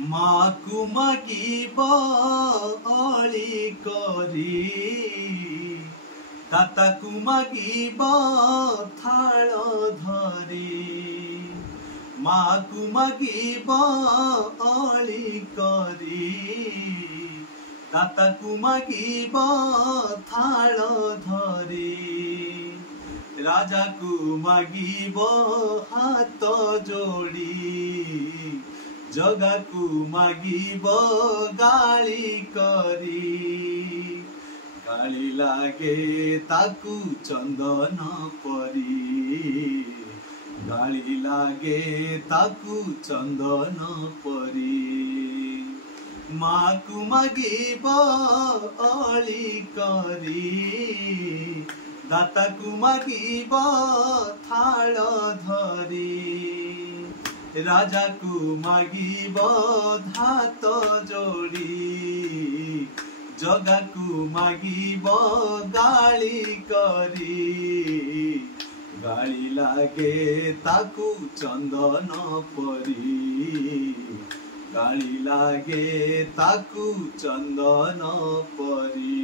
माकु मागिब अळी करी दाताकु मागिब थाल धरी माकु मागिब अळी करी दाताकु मागिब थाल धरी राजाकु मागिब हाथ जोड़ी जगाकु मागिब गाली करी गाली लागे ताकु चंदन परी गाली लागे ताकु चंदन परी माकु मागिब अळी करी दाताकु मागिब थाल धरी राजाकु मागिब हाथ जोड़ी जगाकु मागिब गाली करी गाली लागे ताकु चंदन परी गाली लागे ताकु चंदन परी।